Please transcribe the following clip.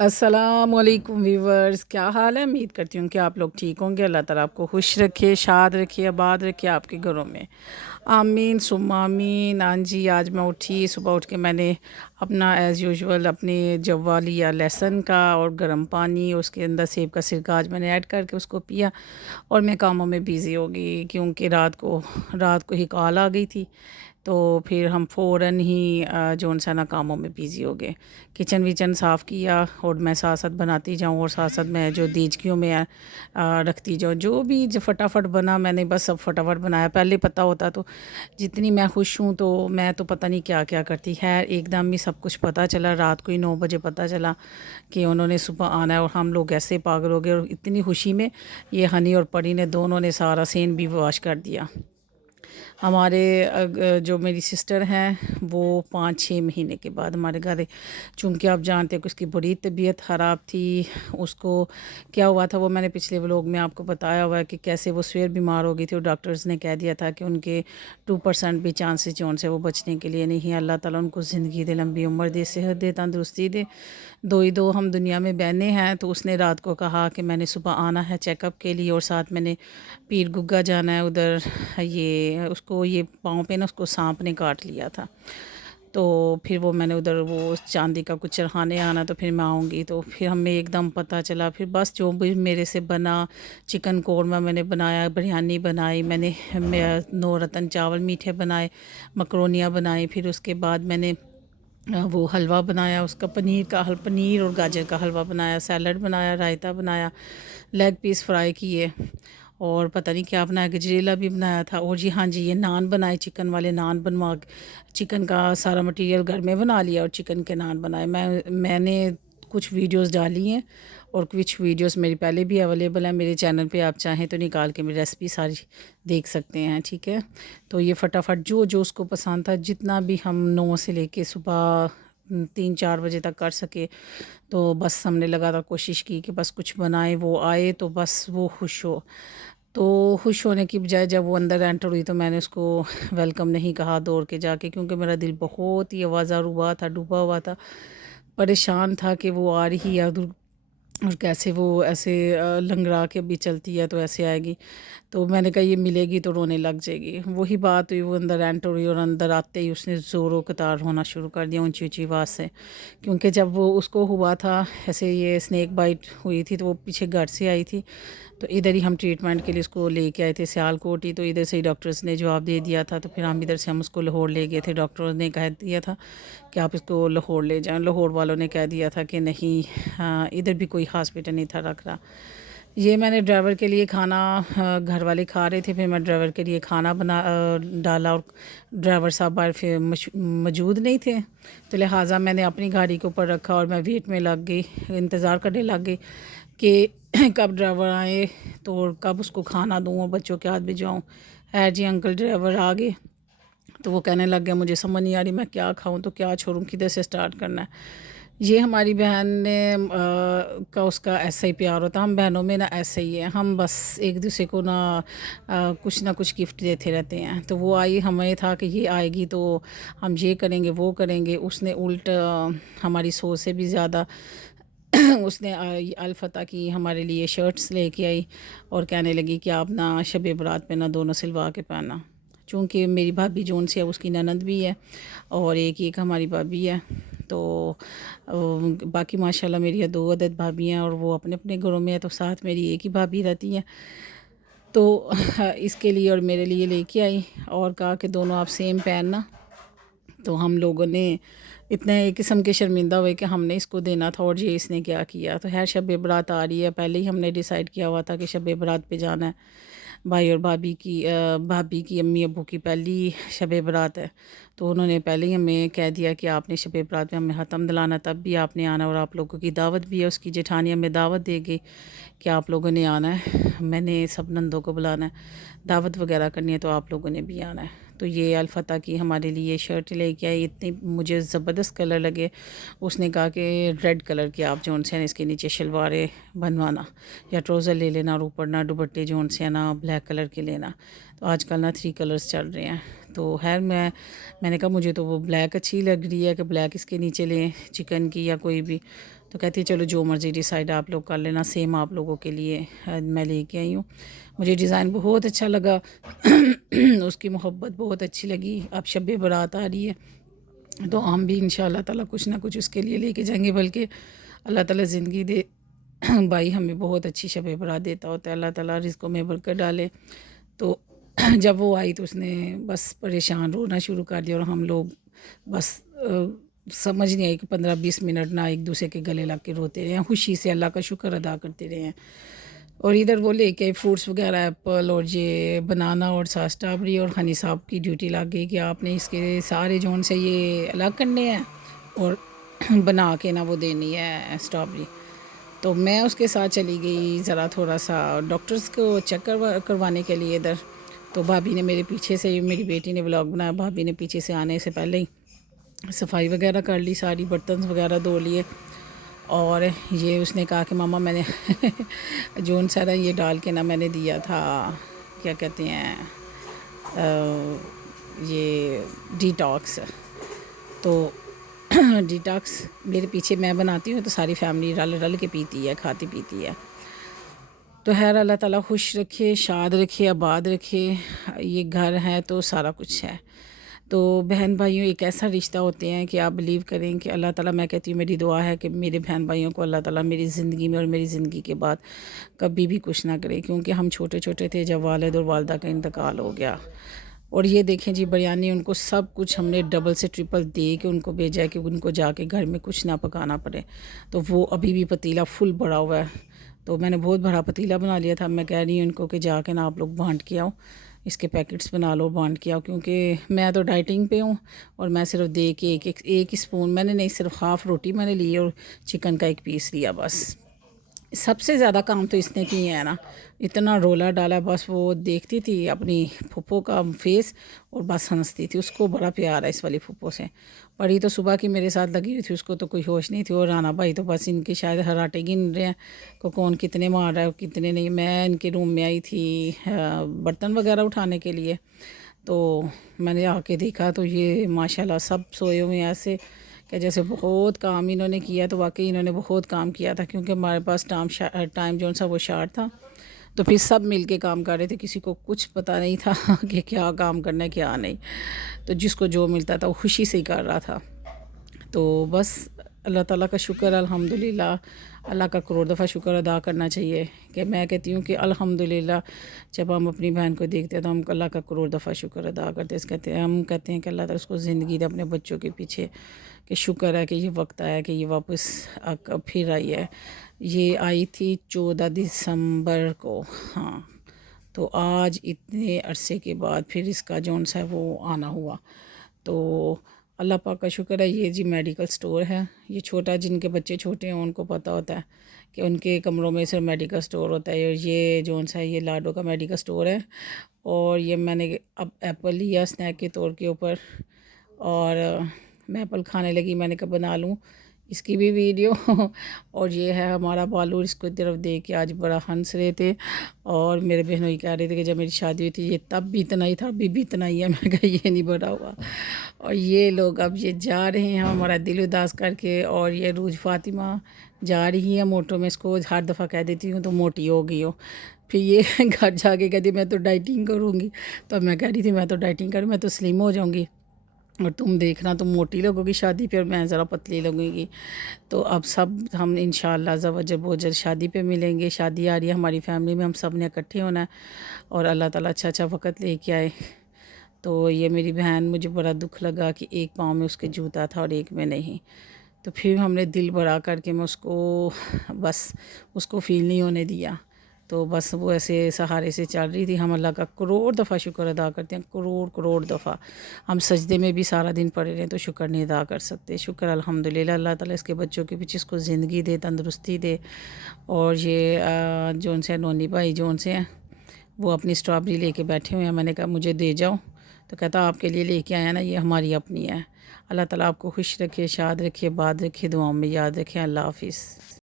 अस्सलाम वालेकुम व्यूवर्स, क्या हाल है। उम्मीद करती हूँ कि आप लोग ठीक होंगे। अल्लाह ताला आपको खुश रखे, शाद रखे, आबाद रखे आपके घरों में। आमीन सुम्मा आमीन। हाँ जी, आज मैं उठी, सुबह उठ के मैंने अपना एज़ यूजुअल अपने जवा लिया लहसुन का और गर्म पानी, उसके अंदर सेब का सिरका आज मैंने ऐड करके उसको पिया और मैं कामों में बिज़ी हो गई क्योंकि रात को ही कॉल आ गई थी। तो फिर हम फ़ौरन ही जो सा ना कामों में बिज़ी हो गए। किचन विचन साफ़ किया और मैं साथ साथ बनाती जाऊँ और साथ साथ मैं जो देचकियों में रखती जाऊँ, जो भी जो फटाफट बना मैंने बस सब फटाफट बनाया। पहले पता होता तो जितनी मैं खुश हूँ तो मैं तो पता नहीं क्या क्या करती। खैर एकदम ही सब कुछ पता चला, रात को ही 9 बजे पता चला कि उन्होंने सुबह आना है और हम लोग ऐसे पागल हो गए। और इतनी खुशी में ये हनी और परी ने दोनों ने सारा सीन भी वॉश कर दिया। हमारे जो मेरी सिस्टर हैं वो 5-6 महीने के बाद हमारे घर, चूँकि आप जानते हैं कि उसकी बड़ी तबीयत ख़राब थी। उसको क्या हुआ था वो मैंने पिछले व्लॉग में आपको बताया हुआ है कि कैसे वो सवेर बीमार हो गई थी और डॉक्टर्स ने कह दिया था कि उनके 2% भी चांसेस जो उनसे वो बचने के लिए नहीं है। अल्लाह ताला उनको ज़िंदगी दे, लंबी उम्र दे, सेहत दे, तंदुरुस्ती दे। दो ही दो हम दुनिया में बहनें हैं। तो उसने रात को कहा कि मैंने सुबह आना है चेकअप के लिए और साथ मैंने पीर गुग्गा जाना है उधर। ये उसको ये पाँव पे ना उसको सांप ने काट लिया था। तो फिर वो मैंने उधर वो चांदी का कुछ चढ़ाने आना, तो फिर मैं आऊँगी। तो फिर हमें एकदम पता चला, फिर बस जो भी मेरे से बना, चिकन कौरमा मैंने बनाया, बिरयानी बनाई मैंने, मैं 9 रत्न चावल मीठे बनाए, मकरोनियाँ बनाई। फिर उसके बाद मैंने वो हलवा बनाया, उसका पनीर और गाजर का हलवा बनाया, सैलड बनाया, रायता बनाया, लेग पीस फ्राई किए और पता नहीं क्या बनाया, गजरेला भी बनाया था। और जी हाँ जी, ये नान बनाए, चिकन वाले नान बनवा, चिकन का सारा मटेरियल घर में बना लिया और चिकन के नान बनाए। मैंने कुछ वीडियोस डाली हैं और कुछ वीडियोस मेरी पहले भी अवेलेबल है मेरे चैनल पे, आप चाहें तो निकाल के मेरी रेसिपी सारी देख सकते हैं, ठीक है। तो ये फटाफट जो जो उसको पसंद था, जितना भी हम 9 से लेके सुबह 3-4 बजे तक कर सके, तो बस हमने लगातार कोशिश की कि बस कुछ बनाए, वो आए तो बस वो खुश हो। तो खुश होने की बजाय जब वो अंदर एंटर हुई तो मैंने उसको वेलकम नहीं कहा दौड़ के जाके, क्योंकि मेरा दिल बहुत ही आवाज़ार हुआ था, डूबा हुआ था, परेशान था कि वो आ रही है और कैसे वो ऐसे लंगड़ा के भी चलती है तो ऐसे आएगी। तो मैंने कहा ये मिलेगी तो रोने लग जाएगी। वही बात हुई, वो अंदर एंटर हुई और अंदर आते ही उसने ज़ोरों कतार रोना शुरू कर दिया ऊंची ऊंची आवाज़ से। क्योंकि जब वो उसको हुआ था ऐसे, ये स्नेक बाइट हुई थी, तो वो पीछे घर से आई थी। तो इधर ही हम ट्रीटमेंट के लिए उसको लेके आए थे सियालकोट ही। तो इधर से ही डॉक्टर्स ने जवाब दे दिया था, तो फिर हम इधर से हम उसको लाहौर ले गए थे। डॉक्टरों ने कह दिया था कि आप इसको लाहौर ले जाएं। लाहौर वालों ने कह दिया था कि नहीं, हाँ, इधर भी कोई हॉस्पिटल नहीं था रख रहा। ये मैंने ड्राइवर के लिए खाना, घर वाले खा रहे थे, फिर मैं ड्राइवर के लिए खाना डाला और ड्राइवर साहब बाहर फिर मौजूद नहीं थे। तो लिहाजा मैंने अपनी गाड़ी के ऊपर रखा और मैं वेट में लग गई, इंतज़ार करने लग गई कि कब ड्राइवर आए तो कब उसको खाना दूँ और बच्चों के हाथ भिजवाऊँ। है जी, अंकल ड्राइवर आ गए। तो वो कहने लग गया मुझे समझ नहीं आ रही मैं क्या खाऊं तो क्या छोड़ूं, किधर से स्टार्ट करना है। ये हमारी बहन ने का उसका ऐसा ही प्यार होता है। हम बहनों में ना ऐसे ही है, हम बस एक दूसरे को कुछ ना कुछ गिफ्ट देते रहते हैं। तो वो आई, हमें था कि ये आएगी तो हम ये करेंगे वो करेंगे। उसने उल्ट हमारी सोच से भी ज़्यादा उसने अलफ़ता की हमारे लिए शर्ट्स लेके आई और कहने लगी कि आप ना शब बारात पे ना दोनों सिलवा के पहनना। चूँकि मेरी भाभी जोन से है, उसकी ननद भी है और एक हमारी भाभी है। तो बाकी माशाल्लाह मेरी 2 अदद भाभी हैं और वो अपने अपने घरों में है, तो साथ मेरी एक ही भाभी रहती है। तो इसके लिए और मेरे लिए लेके आई और कहा कि दोनों आप सेम पहनना। तो हम लोगों ने इतने एक किस्म के शर्मिंदा हुए कि हमने इसको देना था और ये इसने क्या किया। तो खैर शब बारात आ रही है, पहले ही हमने डिसाइड किया हुआ था कि शब बारात पे जाना है। भाई और भाभी की अम्मी अब्बू की पहली शब बारात है। तो उन्होंने पहले ही हमें कह दिया कि आपने शब बारात में हमें हतम दिलाना, तब भी आपने आना और आप लोगों की दावत भी है। उसकी जेठानी हमें दावत देगी कि आप लोगों ने आना है, मैंने सब नंदों को बुलाना है, दावत वगैरह करनी है, तो आप लोगों ने भी आना है। तो ये अलफ़ता की हमारे लिए शर्ट लेके आई, इतनी मुझे ज़बरदस्त कलर लगे। उसने कहा कि रेड कलर की आप जोन से हैं इसके नीचे शलवारें बनवाना या ट्राउज़र ले लेना और ऊपर ना दुपट्टे जोन से है ना ब्लैक कलर के लेना। तो आजकल ना 3 कलर्स चल रहे हैं। तो खैर मैंने कहा मुझे तो वो ब्लैक अच्छी लग रही है कि ब्लैक इसके नीचे लें, चिकन की या कोई भी। تو کہتی ہے چلو جو مرضی ڈیسائیڈ آپ لوگ کر لینا، سیم آپ لوگوں کے لیے میں لے کے آئی ہوں۔ مجھے ڈیزائن بہت اچھا لگا اس کی محبت بہت اچھی لگی۔ اب شب برات آ رہی ہے تو ہم بھی انشاءاللہ تعالیٰ کچھ نہ کچھ اس کے لیے لے کے جائیں گے، بلکہ اللہ تعالیٰ زندگی دے بھائی ہمیں بہت اچھی شب برات دیتا ہوتا ہے، اللہ تعالیٰ رزقوں میں برکت ڈالے۔ تو جب وہ آئی تو اس نے بس پریشان رونا شروع کر دیا، اور ہم لوگ بس سمجھ نہیں آئی کہ 15-20 منٹ نہ ایک دوسرے کے گلے لگ کے روتے رہے ہیں، خوشی سے اللہ کا شکر ادا کرتے رہے ہیں۔ اور ادھر وہ لے کے فروٹس وغیرہ ایپل اور یہ بنانا اور اسٹرابری، اور ہنی صاحب کی ڈیوٹی لگ گئی کہ آپ نے اس کے سارے جون سے یہ الگ کرنے ہیں اور بنا کے نہ وہ دینی ہے اسٹرابری۔ تو میں اس کے ساتھ چلی گئی ذرا تھوڑا سا ڈاکٹرز کو چیک کروانے کے لیے ادھر۔ تو بھابھی نے میرے پیچھے سے، میری بیٹی نے ولاگ بنایا، بھابھی نے پیچھے سے آنے سے پہلے ہی صفائی وغیرہ کر لی، ساری برتن وغیرہ دھو لیے۔ اور یہ اس نے کہا کہ ماما میں نے جون سارا یہ ڈال کے نا میں نے دیا تھا، کیا کہتے ہیں یہ ڈیٹاکس۔ تو ڈیٹاکس میرے پیچھے میں بناتی ہوں تو ساری فیملی رل کے پیتی ہے، کھاتی پیتی ہے۔ تو خیر اللہ تعالیٰ خوش رکھے، شاد رکھے، آباد رکھے۔ یہ گھر ہے تو سارا کچھ ہے۔ تو بہن بھائیوں ایک ایسا رشتہ ہوتے ہیں کہ آپ بلیو کریں کہ اللہ تعالیٰ، میں کہتی ہوں میری دعا ہے کہ میرے بہن بھائیوں کو اللہ تعالیٰ میری زندگی میں اور میری زندگی کے بعد کبھی بھی کچھ نہ کرے، کیونکہ ہم چھوٹے چھوٹے تھے جب والد اور والدہ کا انتقال ہو گیا۔ اور یہ دیکھیں جی بریانی ان کو سب کچھ ہم نے ڈبل سے ٹرپل دے کے ان کو بھیجا ہے کہ ان کو جا کے گھر میں کچھ نہ پکانا پڑے۔ تو وہ ابھی بھی پتیلا فل بڑا ہوا ہے، تو میں نے بہت بڑا پتیلا بنا لیا تھا۔ میں کہہ رہی ہوں ان کو کہ جا کے نا آپ لوگ بانٹ کے آؤ، اس کے پیکٹس بنا لو، بانٹ کے آؤ، کیونکہ میں تو ڈائٹنگ پہ ہوں اور میں صرف دے کے ایک اسپون میں نے نہیں، صرف ہاف روٹی میں نے لی اور چکن کا ایک پیس لیا بس۔ سب سے زیادہ کام تو اس نے کیے ہیں نا، اتنا رولا ڈالا، بس وہ دیکھتی تھی اپنی پھپھو کا فیس اور بس ہنستی تھی۔ اس کو بڑا پیار ہے اس والی پھپھو سے، بڑی تو صبح کی میرے ساتھ لگی ہوئی تھی، اس کو تو کوئی ہوش نہیں تھی۔ اور رانا بھائی تو بس ان کے شاید ہراٹے گن رہے ہیں کو کون کتنے مار رہا ہے کتنے نہیں۔ میں ان کے روم میں آئی تھی برتن وغیرہ اٹھانے کے لیے، تو میں نے آ کے دیکھا تو یہ ماشاءاللہ سب سوئے ہوئے ہیں ایسے کہ جیسے بہت کام انہوں نے کیا۔ تو واقعی انہوں نے بہت کام کیا تھا، کیونکہ ہمارے پاس ٹائم جو سا وہ شارٹ تھا، تو پھر سب مل کے کام کر رہے تھے، کسی کو کچھ پتہ نہیں تھا کہ کیا کام کرنا ہے کیا نہیں۔ تو جس کو جو ملتا تھا وہ خوشی سے ہی کر رہا تھا۔ تو بس اللہ تعالیٰ کا شکر، الحمدللہ اللہ کا کروڑ دفعہ شکر ادا کرنا چاہیے۔ کہ میں کہتی ہوں کہ الحمدللہ جب ہم اپنی بہن کو دیکھتے ہیں تو ہم اللہ کا کروڑ دفعہ شکر ادا کرتے ہیں۔ ہم کہتے ہیں کہ اللہ تعالیٰ اس کو زندگی دے اپنے بچوں کے پیچھے، کہ شکر ہے کہ یہ وقت آیا کہ یہ واپس پھر آئی ہے۔ یہ آئی تھی 14 دسمبر کو، ہاں، تو آج اتنے عرصے کے بعد پھر اس کا جون سا ہے وہ آنا ہوا۔ تو اللہ پاک کا شکر ہے۔ یہ جی میڈیکل سٹور ہے، یہ چھوٹا جن کے بچے چھوٹے ہیں ان کو پتہ ہوتا ہے کہ ان کے کمروں میں صرف میڈیکل سٹور ہوتا ہے۔ اور یہ جون سا ہے یہ لاڈو کا میڈیکل سٹور ہے۔ اور یہ میں نے اب ایپل لیا اسنیک کے طور کے اوپر، اور میں ایپل کھانے لگی، میں نے کہا بنا لوں اس کی بھی ویڈیو۔ اور یہ ہے ہمارا بالو، اس کو طرف دیکھ کے آج بڑا ہنس رہے تھے، اور میرے بہنوں یہ کہہ رہے تھے کہ جب میری شادی ہوئی تھی یہ تب بھی اتنا ہی تھا، ابھی بھی اتنا ہی ہے۔ میں کہا یہ نہیں بڑا ہوا۔ اور یہ لوگ اب یہ جا رہے ہیں ہمارا دل اداس کر کے، اور یہ روج فاطمہ جا رہی ہے موٹو میں، اس کو ہر دفعہ کہہ دیتی ہوں تو موٹی ہو گئی ہو، پھر یہ گھر جا کے کہتی میں تو ڈائٹنگ کروں گی۔ تو میں کہہ رہی تھی میں تو ڈائٹنگ کروں، میں تو سلیم ہو جاؤں گی، اور تم دیکھنا تم موٹی لگو گی شادی پہ اور میں ذرا پتلی لگوں گی۔ تو اب سب ہم انشاءاللہ عز و جل بہت جلد شادی پہ ملیں گے۔ شادی آ رہی ہے ہماری فیملی میں، ہم سب نے اکٹھے ہونا ہے، اور اللہ تعالیٰ اچھا اچھا وقت لے کے آئے۔ تو یہ میری بہن، مجھے بڑا دکھ لگا کہ ایک پاؤں میں اس کے جوتا تھا اور ایک میں نہیں۔ تو پھر ہم نے دل بڑا کر کے میں اس کو بس اس کو فیل نہیں ہونے دیا، تو بس وہ ایسے سہارے سے چل رہی تھی۔ ہم اللہ کا کروڑ دفعہ شکر ادا کرتے ہیں، کروڑ دفعہ۔ ہم سجدے میں بھی سارا دن پڑے رہے تو شکر نہیں ادا کر سکتے۔ شکر الحمدللہ اللہ تعالیٰ اس کے بچوں کے پیچھے اس کو زندگی دے، تندرستی دے۔ اور یہ جون سے نونی بھائی جون سے ہیں، وہ اپنی اسٹرابری لے کے بیٹھے ہوئے ہیں۔ میں نے کہا مجھے دے جاؤ، تو کہتا آپ کے لیے لے کے آیا نا، یہ ہماری اپنی ہے۔ اللہ تعالیٰ آپ کو خوش رکھے، شاد رکھے، آباد رکھے، دعاؤں میں یاد رکھے۔ اللہ حافظ۔